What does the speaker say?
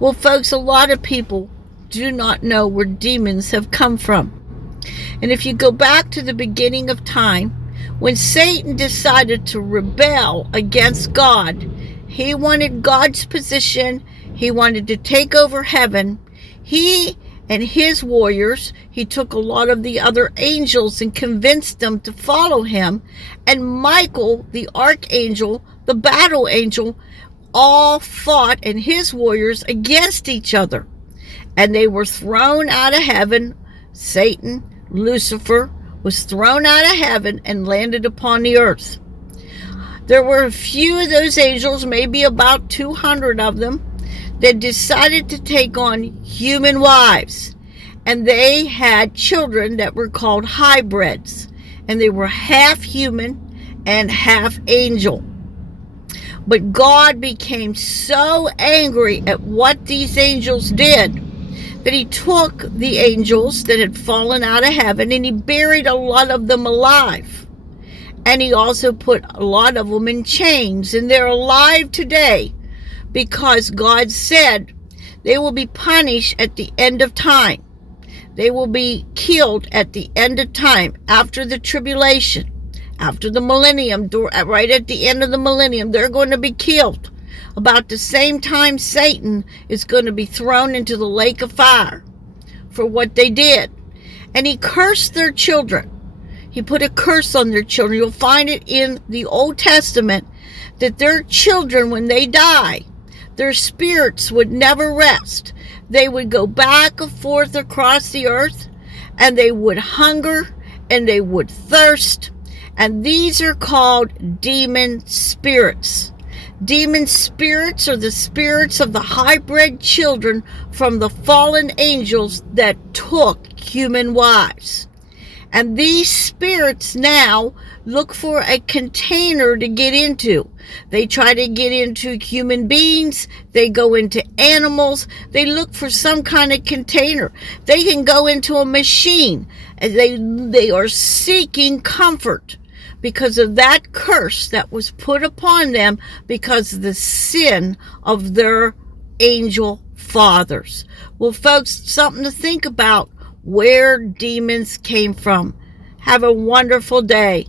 Well, folks, a lot of people do not know where demons have come from. And if you go back to the beginning of time, when Satan decided to rebel against God, he wanted God's position, he wanted to take over heaven. He and his warriors, he took a lot of the other angels and convinced them to follow him. And Michael, the archangel, the battle angel, all fought and his warriors against each other. And they were thrown out of heaven. Satan, Lucifer, was thrown out of heaven and landed upon the earth. There were a few of those angels, maybe about 200 of them, that decided to take on human wives. And they had children that were called hybrids. And they were half human and half angel. But God became so angry at what these angels did that he took the angels that had fallen out of heaven and he buried a lot of them alive. And he also put a lot of them in chains, and they're alive today because God said they will be punished at the end of time. They will be killed at the end of time, after the tribulation, after the millennium, right at the end of the millennium. They're going to be killed. About the same time Satan is going to be thrown into the lake of fire for what they did. And he cursed their children. He put a curse on their children. You'll find it in the Old Testament that their children, when they die, their spirits would never rest. They would go back and forth across the earth, and they would hunger and they would thirst. And these are called demon spirits. Demon spirits are the spirits of the hybrid children from the fallen angels that took human wives. And these spirits now look for a container to get into. They try to get into human beings. They go into animals. They look for some kind of container. They can go into a machine. They are seeking comfort because of that curse that was put upon them because of the sin of their angel fathers. Well, folks, something to think about, where demons came from. Have a wonderful day.